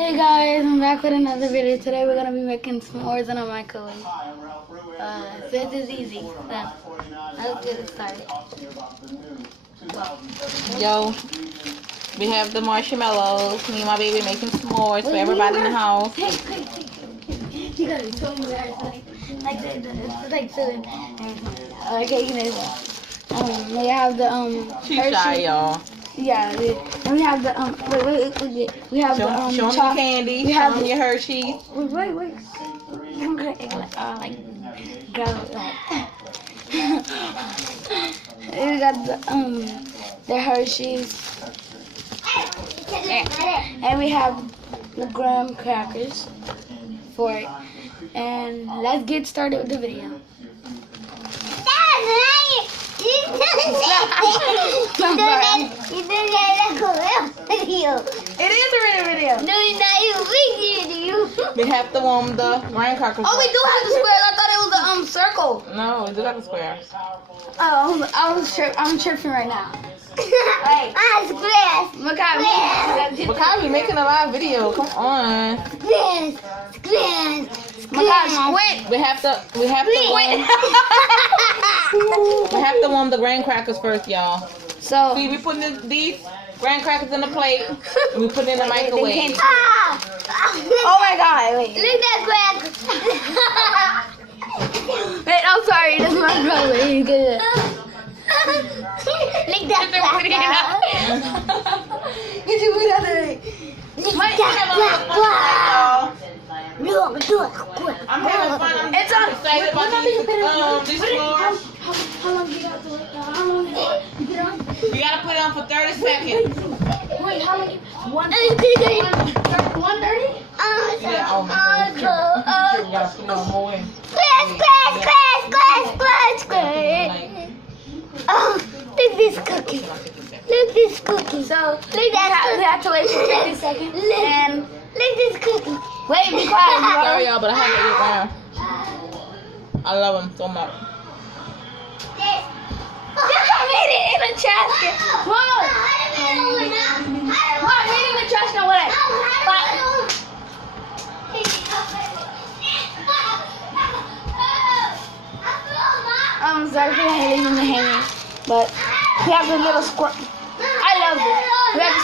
Hey guys, I'm back with another video. Today we're gonna be making s'mores in a microwave. This is easy. So, let's get it started. Yo, we have the marshmallows. Me and my baby making s'mores for everybody in the house. Hey, you gotta be so embarrassed. Like sitting. Okay, you know. We have the She's shy, y'all. Yeah, and we have the wait. We have show the them your candy. We have your Hershey's. Wait. Go. We got the Hershey's, and we have the graham crackers for it. And let's get started with the video. You did that video. It is a real video. No, it's not even video. We have to warm the graham crackers. Oh, we do have the squares. I thought it was a circle. No, we do got the squares. Oh, I'm tripping right now. Hey, Squares. Makai, we making a live video. Come on. Squares. Squid. We have to warm the graham crackers first, y'all. So, See, we putting these graham crackers in the plate. And we put it in the microwave. oh my God, wait. Look at that Wait, I'm sorry. This is my brother. He's good. Lick that crack. Get your food out of the way. Lick that crack. No, do it. I'm having fun. I'm It's on. excited about these s'mores. How long do you got to wait? How long do you get on? You gotta put it on for 30 seconds. Wait, how long? 1:30? Yeah, oh my God. We gotta put it on more way. Oh, look this cookie. Look this cookie. So, Look that we have to wait for 50 seconds. And Look this cookie. wait, be quiet. Sorry, y'all, but I have to eat around. I love them so much. Just made it in a trash can. Come on. What? Made it in the trash can. What? I'm sorry for leaving the hanging, but we have the little squirt. I love it. We have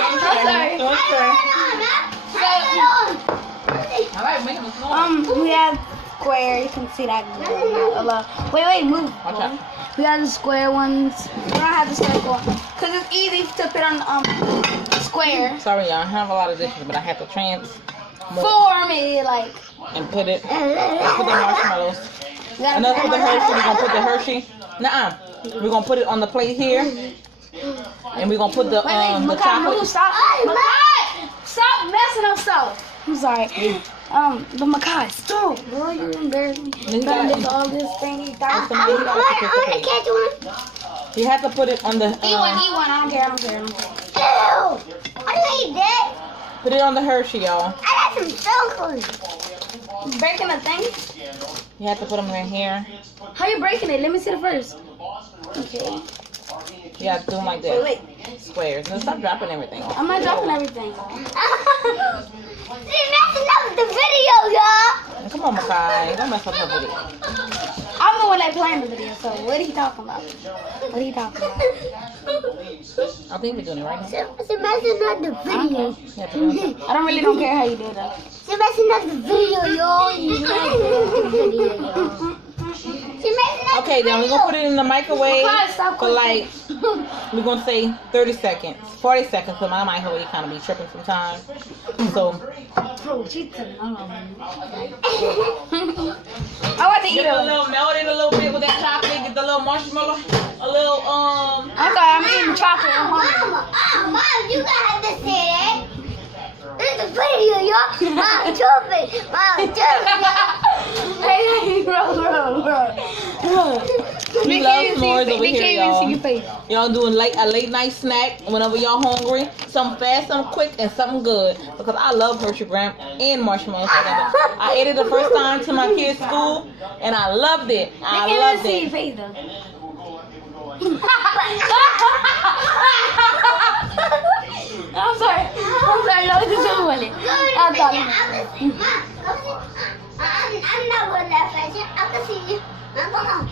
I'm sorry. I like making the s'mores. We have square. You can see that. Wait, move. Watch out. We have the square ones. We don't have the circle one because it's easy to put on square. Sorry, y'all. I have a lot of dishes, but I have to Form it like. and put the marshmallows. We gotta And then put for the Hershey, we're gonna put the Hershey. Nuh-uh. We're gonna put it on the plate here, and we're gonna put the Makai, move, chocolate. stop. Makai, stop messing up stuff. I'm sorry. The Makai, stop. Bro, you embarrass me. You Better all this thing. You have to put it on the. Eat one. I don't care. Put it on the Hershey, y'all. Breaking the thing? You have to put them in here. How you breaking it? Let me see it first. Okay. You gotta do them like this. Wait. Squares. And stop dropping everything. I'm not dropping everything. Come on, Makai. Don't mess up her video. I'm the one that planned the video, so what are you talking about? I think we're doing it right now. I don't really don't care how you do it though. Okay, then we're gonna put it in the microwave Makai, stop for like, we're gonna say 30 seconds, 40 seconds, because my microwave kind of be tripping sometimes. So, Bro, she's I want to eat get it. a little melted a little bit with that chocolate, get the little marshmallow, a little, I'm sorry, I'm eating chocolate. I'm hungry. Mom, you gotta have to say that. This is a video, y'all. Mom, stupid. Hey, bro. we love s'mores over here, y'all. Your face. Y'all doing a late night snack whenever y'all hungry. Something fast, something quick, and something good. Because I love Hershey Graham and marshmallows together. I ate it the first time to my kids' school, and I loved it. I loved See it. your face though. I thought. I'm not with that fashion. I can see you. Come on.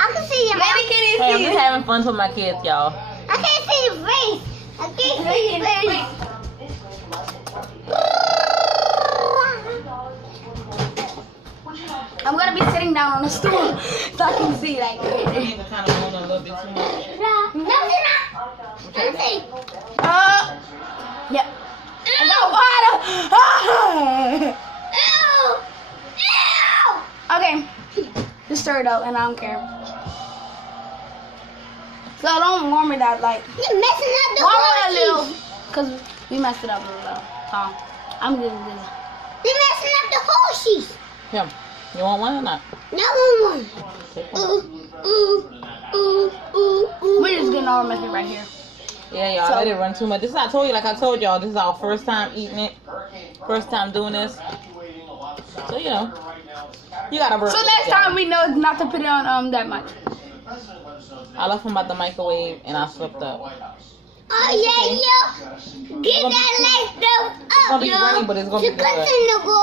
I can see you. Maybe can you Hey, I'm see? just having fun with my kids, y'all. I can't see your face. I can't see your face. I'm gonna be sitting down on a stool so I can see like. These are kind of moving a little bit too much. No, you're not. Let me see. Yeah. I got water. Ew. Ew. Okay. Just stir it up, and I don't care. So don't warm it out like. You're messing up the Warm it a whole little, cheese. cause we messed it up a little. So I'm getting this. You're messing up the whole cheese. Here, you want one or not? No one. Take one. Ooh, ooh, ooh, ooh, ooh. We're just getting all messy right here. Yeah, y'all, So- let it run too much. This is, I told you, like I told y'all, this is our first time eating it. First time doing this. So, you know, you gotta work So with next it, y'all. time we know not to put it on that much. I left them about the microwave and I slipped up. Oh yeah, yo. Get gonna be that too- light stuff up, be yo. running, but it's gonna be good. Continue to go.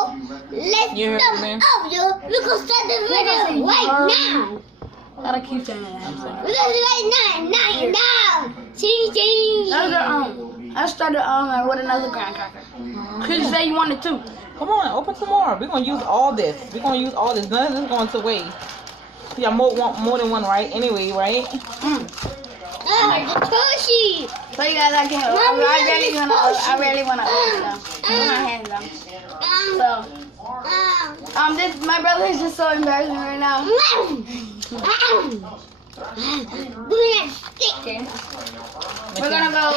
Let's You heard them me? up, yo. We gonna start the video right now. Gotta keep saying that. We gonna do right now. Ching. I started with another graham cracker. Cause you said you wanted two. Come on, open some more. We're gonna use all this. We're gonna use all this. None of this is going to waste. Yeah, want more than one, right? Anyway, right? The Toshi. So you guys, I can't. I really wanna open them. Put my hands on. So this my brother is just so embarrassing right now. Okay. We're gonna go.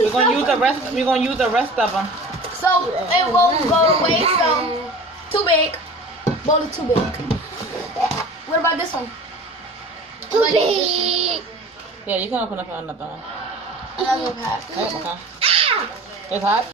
We're gonna use the rest. We're gonna use the rest of them. So it won't go away. So too big. Bowl is too big. What about this one? Too big. Yeah, you can open up another one. Another half. Okay. It's hot.